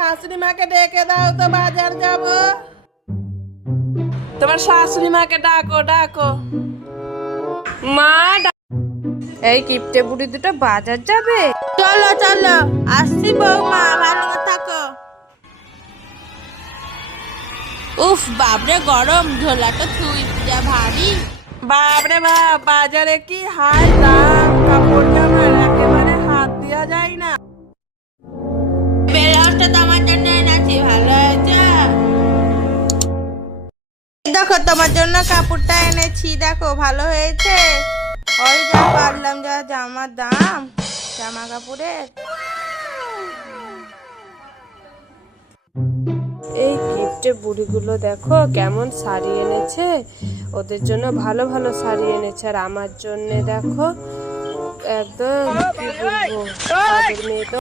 শাশুড়ি মাকে ডেকে দাও তো, বাজার যাব। তোমার শাশুড়ি মাকে ডাকো ডাকো। মা এই কিপটে বুড়ি দুটো বাজার যাবে। চলো চলো, আসছি বৌমা, ভালো থাকো। উফ বাপরে গরম, ঝোলাটা থুই যা ভারী। বাপরে বাপ, বাজারে কি হাই দাম, কাপড় জামার একেবারে হাত দেওয়া যায় না। ব্লাউজটা তোমার জন্য এনেছি, ভালো হয়েছে। দেখো তোমার জন্য কাপড়টা এনেছি, দেখো ভালো হয়েছে। ওই যা পারলাম, যা জামার দাম জামা কাপড়ের। এই কিপটে বুড়িগুলো দেখো কেমন শাড়ি এনেছে, ওদের জন্য ভালো ভালো শাড়ি এনেছে, আর আমার জন্য দেখো একদম কি বলবো, তাদের মেয়ে তো